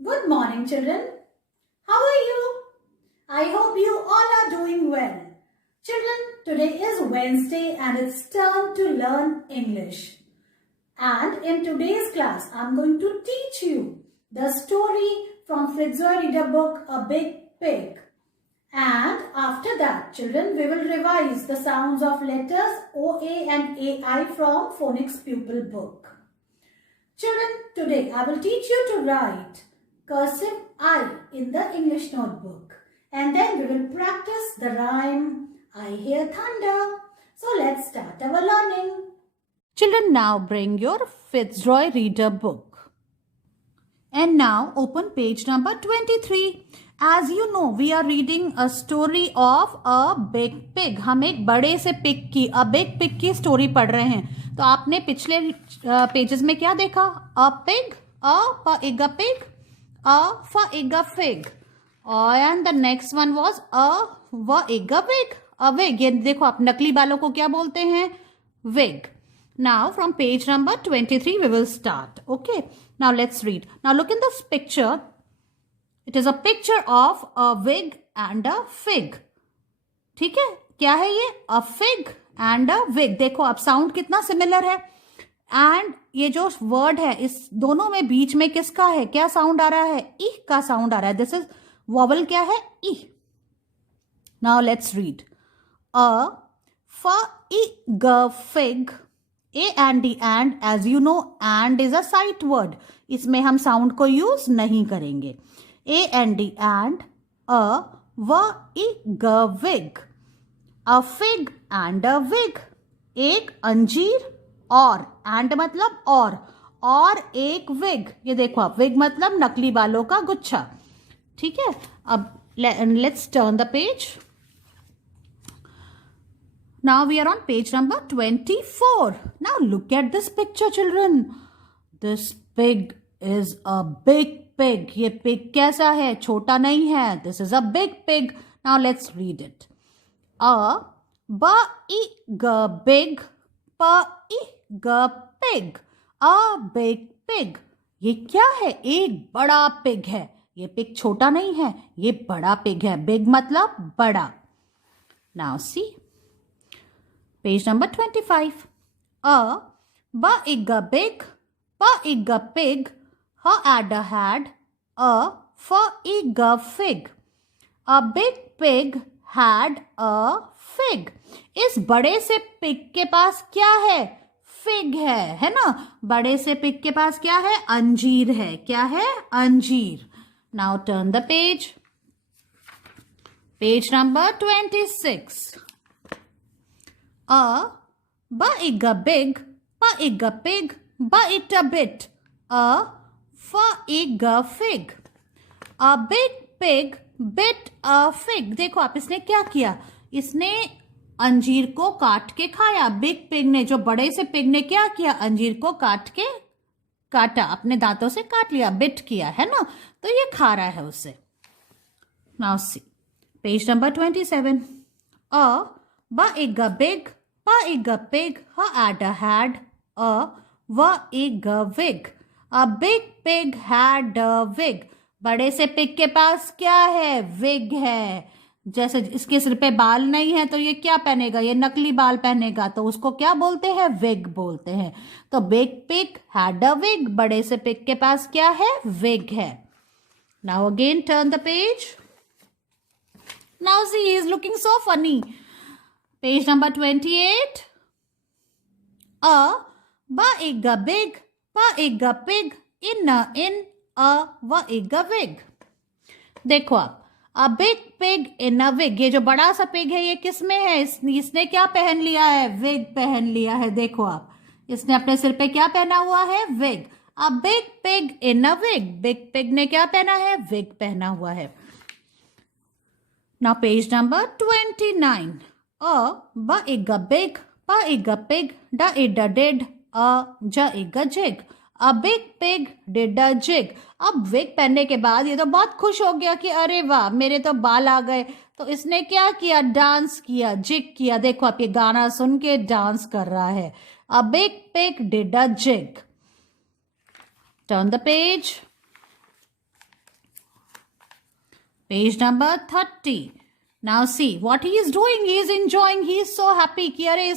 Good morning, children. How are you? I hope you all are doing well. Children, today is Wednesday and it's time to learn English. And in today's class, I'm going to teach you the story from Fitzroy Reader book, A Big Pig. And after that, children, we will revise the sounds of letters OA and AI from Phonics Pupil book. Children, today I will teach you to write cursive I in the English notebook. And then we will practice the rhyme I hear thunder. So let's start our learning. Children, now bring your Fitzroy Reader book. And now open page number 23. As you know, we are reading a story of a big pig. हम एक बड़े से pig की a big pig की story पढ़ रहे हैं. तो आपने पिछले पेजेस में क्या देखा? A pig, a pig, a fig. And the next one was a wig. A wig. ये देखो आप नकली बालों को क्या बोलते हैं? Wig. Now from page number 23 we will start. Okay. Now let's read. Now look in this picture. It is a picture of a wig and a fig. ठीक है, क्या है ये? A fig and a wig. देखो आप sound कितना similar है. And ये जो वर्ड है इस दोनों में बीच में किसका है? क्या साउंड आ रहा है? ई का साउंड आ रहा है. दिस इज वॉवल क्या है? ई. Now let's read. अ ग fig. A and D and. As you know and is a sight word. इसमें हम साउंड को यूज नहीं करेंगे. A and D and a ग wig. A fig and a wig. एक अंजीर और and मतलब और एक wig. ये देखो आप, wig मतलब नकली बालों का गुच्छा. ठीक है, अब let's turn the page. Now we are on page number 24. Now look at this picture, children. This pig is a big pig. ये pig कैसा है? छोटा नहीं है. This is a big pig. Now let's read it. A big big pig. A big pig. ये क्या है? एक बड़ा पिग है. ये पिग छोटा नहीं है, ये बड़ा पिग है. बिग मतलब बड़ा. Now see page number 25. A big pig her adder had a fig. A big pig had a fig. इस बड़े से पिग के पास क्या है? फिग है ना? बड़े से पिग के पास क्या है? अंजीर है. क्या है? अंजीर. Now turn the page. Page number 26. A big pig bite a bit. A fig. A big pig bit a fig. देखो आप, इसने क्या किया? इसने अंजीर को काट के खाया. बिग पिग ने, जो बड़े से पिग ने क्या किया? अंजीर को काटा, अपने दांतों से काट लिया, बिट किया, है ना? तो ये खा रहा है उसे. Now see page number 27. A big pig her adder had a wig. A big pig had a wig. बड़े से पिग के पास क्या है? विग है. जैसे इसके सिर पे बाल नहीं है तो ये क्या पहनेगा? ये नकली बाल पहनेगा, तो उसको क्या बोलते हैं? विग बोलते हैं. तो big pig had a wig. बड़े से पिग के पास क्या है? विग है. Now again turn the page. Now see he is looking so funny. Page number 28. A big pig in a wig. देखो आप, a big pig in a wig. ये जो बड़ा सा पिग है ये किस में है? इसने क्या पहन लिया है? विग पहन लिया है. देखो आप, इसने अपने सिर पे क्या पहना हुआ है? Wig. A big pig in a wig. Big pig ने क्या पहना है? विग पहना हुआ है. Now page number 29. A big pig did a jig. A big pig did a jig. अब विग पहनने के बाद ये तो बहुत खुश हो गया कि अरे वाह, मेरे तो बाल आ गए. तो इसने क्या किया? डांस किया, जिग किया. देखो आप, ये गाना सुन के डांस कर रहा है. A big pig did a jig. Turn the page. Page number 30. Now see what he is doing. He is enjoying. He is so happy कि अरे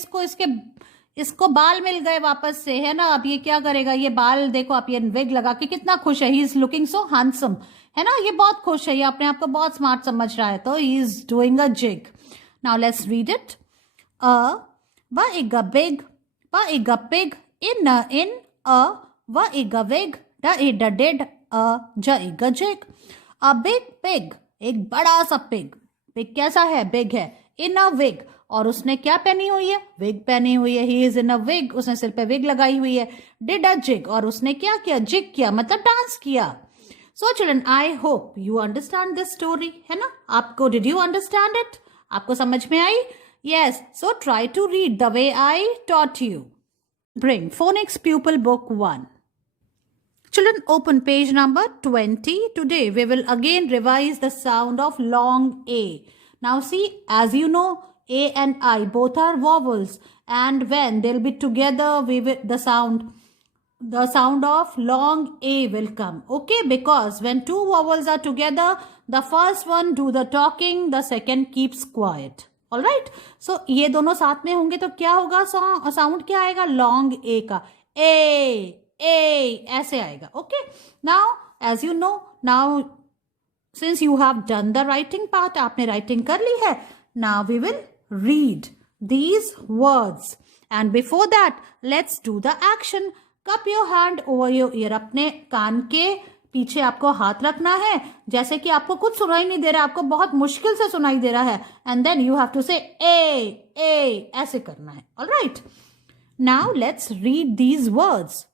इसको बाल मिल गए वापस से, है ना. अब ये क्या करेगा, ये बाल देखो आप, ये विग लगा के कितना खुश है. ही इज लुकिंग सो हैंडसम, है ना. ये बहुत खुश है, ये अपने आप को बहुत स्मार्ट समझ रहा है. तो he is doing a jig. Now let's read it. a big, a pig, in a a wig, a did, a jig. A big pig, एक बड़ा सा पिग. पिग कैसा है, बिग है. इन अ विग, और उसने क्या पहनी हुई है, विग पहनी हुई है. He is in a wig, उसने सिर पे विग लगाई हुई है. डिड अ जिग, और उसने क्या किया, जिग किया मतलब डांस किया. So children, I hope you understand this story, है ना. आपको डिड यू अंडरस्टैंड इट, आपको समझ में आई. Yes, so try to read the way I taught you. Bring Phonics Pupil Book 1. Children, open page number 20. Today we will again revise the sound of long A. Now see, as you know, A and I both are vowels, and when they'll be together, the sound of long A will come. Okay, because when two vowels are together, the first one do the talking, the second keeps quiet. All right. So ये दोनों साथ में होंगे तो क्या होगा, sound क्या आएगा, लॉन्ग ए का. ए ऐसे आएगा. Okay, now as you know, now since you have done the writing part, आपने राइटिंग कर ली है. Now we will read these words, and before that let's do the action. Cup your hand over your ear, अपने कान के पीछे आपको हाथ रखना है, जैसे कि आपको कुछ सुनाई नहीं दे रहा, आपको बहुत मुश्किल से सुनाई दे रहा है. And then you have to say A, ऐसे करना है. All right, now let's read these words.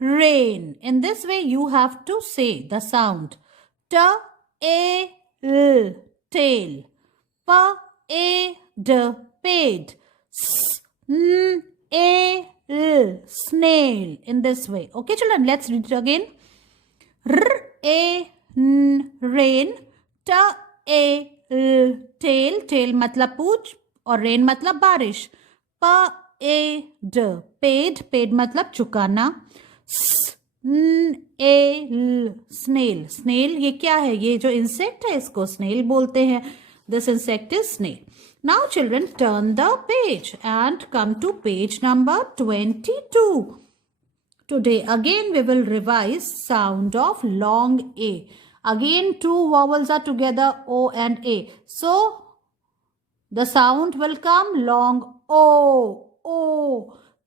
Rain. In this way you have to say the sound. Tail. Paid. Snail. In this way. Okay children, let's read it again. Rain. Tail. Tail मतलब पूछ और rain मतलब बारिश. Paid मतलब चुकाना. Snail ये क्या है, ये जो इंसेक्ट है इसको snail बोलते हैं. This insect is snail. Now children, turn the page and come to page number 22. Today again we will revise sound of long A. Again two vowels are together, O and A. So the sound will come long O.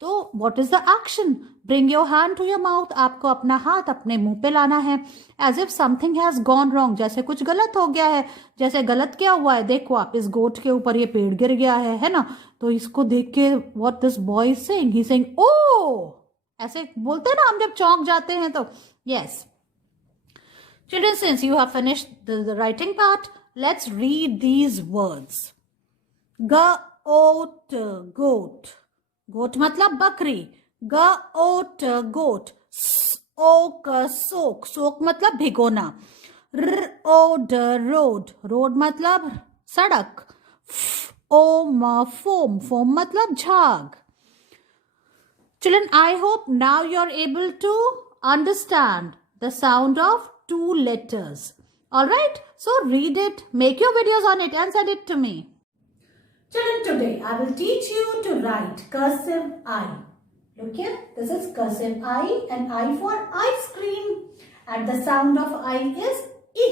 So what is the action? Bring your hand to your mouth. आपको अपना हाथ अपने मुंह पे लाना है. As if something has gone wrong. जैसे कुछ गलत हो गया है. जैसे गलत क्या हुआ है, देखो आप, इस गोट के ऊपर ये पेड़ गिर गया है ना. तो इसको देख के what this boy is saying? He's saying oh. ऐसे बोलते हैं ना हम जब चौंक जाते हैं तो. Yes. Children, since you have finished the writing part, let's read these words. Goat. गोट मतलब बकरी. गोट. सोक मतलब भिगोना. रोड मतलब सड़क. फोम मतलब झाग. Children, I hope now you're able to understand the sound of two letters. Alright, so read it, make your videos on it and send it to me. Children, today I will teach you to write cursive I. Look here, this is cursive I and I for ice cream. And the sound of I is I,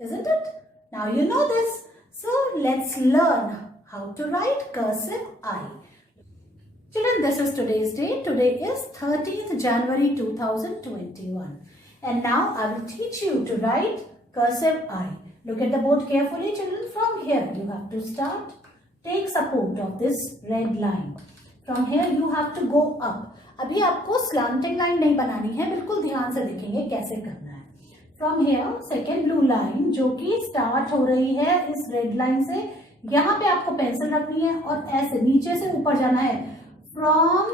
isn't it? Now you know this. So let's learn how to write cursive I. Children, this is today's date. Today is 13th January 2021. And now I will teach you to write cursive I. Look at the board carefully, children. From here you have to start. Take support of this red line. From here you have to go up. अभी आपको slanting line नहीं बनानी है, बिल्कुल ध्यान से देखेंगे कैसे करना है. From here second blue line जो कि start हो रही है इस red line से, यहाँ पे आपको पेंसिल रखनी है और ऐसे नीचे से ऊपर जाना है. From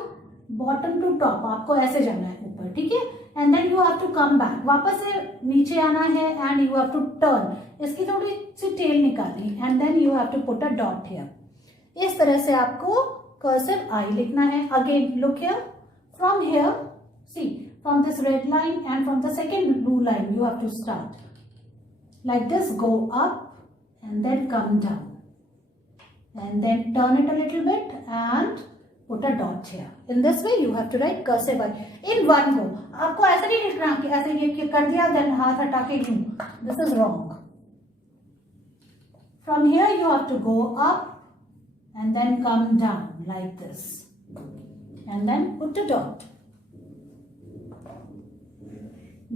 bottom to top आपको ऐसे जाना है ऊपर, ठीक है. And then you have to come back. वापस से नीचे आना है and you have to turn. इसकी थोड़ी सी tail निकालनी and then you have to put a dot here. इस तरह से आपको cursive I लिखना है. Again look here. From here, see, from this red line and from the second blue line you have to start. Like this, go up and then come down. And then turn it a little bit and put a dot here. In this way you have to write cursive I in one go. आपको ऐसे नहीं लिखना कि ऐसे ये कर दिया then हाथ हटा के यूं. This is wrong. From here you have to go up and then come down like this. And then put a dot.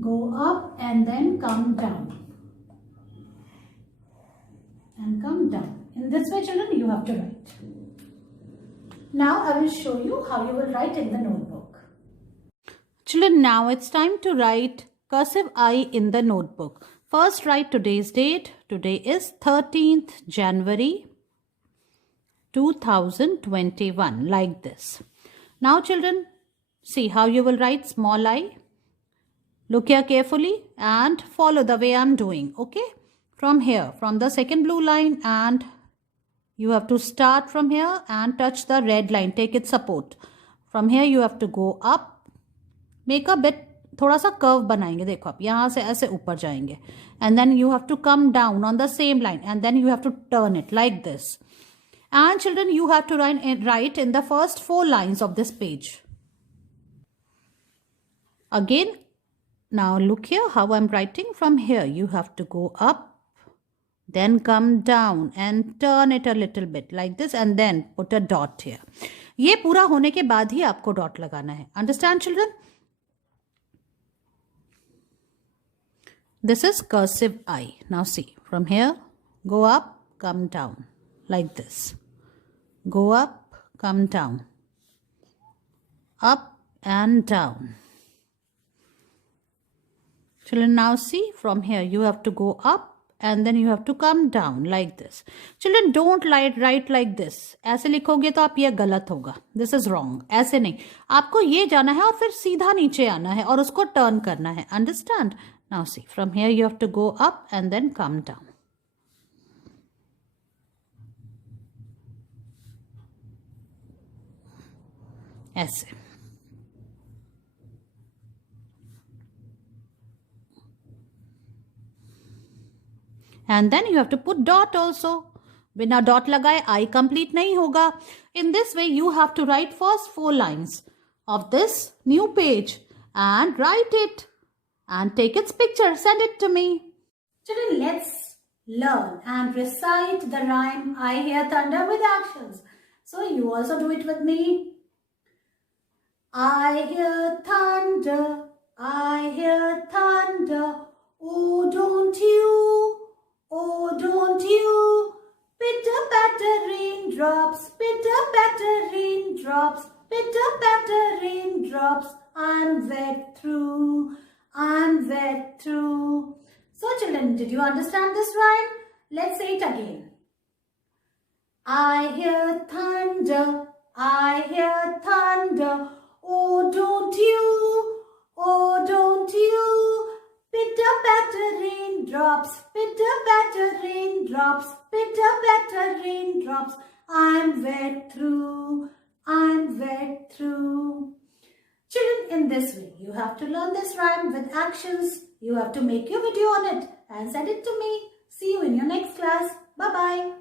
Go up and then come down. And come down. In this way, children, you have to write. Now I will show you how you will write in the notebook. Children, now it's time to write cursive I in the notebook. First, write today's date. Today is 13th January 2021, like this. Now, children, see how you will write small I. Look here carefully and follow the way I'm doing, okay? From here, from the second blue line, and you have to start from here and touch the red line. Take its support. From here, you have to go up. Make a bit, थोड़ा सा curve बनाएंगे. देखो आप यहाँ से ऐसे ऊपर जाएंगे. And then you have to come down on the same line. And then you have to turn it like this. And children, you have to write in the first 4 lines of this page. Again, now look here how I'm writing. From here, you have to go up. Then come down and turn it a little bit like this and then put a dot here. ये पूरा होने के बाद ही आपको dot लगाना है. Understand, children? This is cursive I. Now see, from here, go up, come down like this. Go up, come down. Up and down. Children, now see, from here you have to go up. And then you have to come down like this. Children, don't write like this. ऐसे लिखोगे तो आप ये गलत होगा. This is wrong. ऐसे नहीं. आपको ये जाना है और फिर सीधा नीचे आना है और उसको turn करना है. Understand? Now see, from here you have to go up and then come down. ऐसे. And then you have to put dot also. बिना dot लगाए I complete नहीं होगा. In this way, you have to write first 4 lines of this new page and write it and take its picture. Send it to me. Children, let's learn and recite the rhyme I hear thunder with actions. So you also do it with me. I hear thunder, I hear thunder. Oh, don't you? Oh, don't you? Pitter-patter raindrops, pitter-patter raindrops, pitter-patter raindrops. I'm wet through, I'm wet through. So children, did you understand this rhyme? Let's say it again. I hear thunder, I hear thunder. Oh, don't you? Oh, don't you? Pitter-patter raindrops, pitter-patter raindrops, pitter-patter raindrops. I'm wet through, I'm wet through. Children, in this way, you have to learn this rhyme with actions. You have to make your video on it and send it to me. See you in your next class. Bye-bye.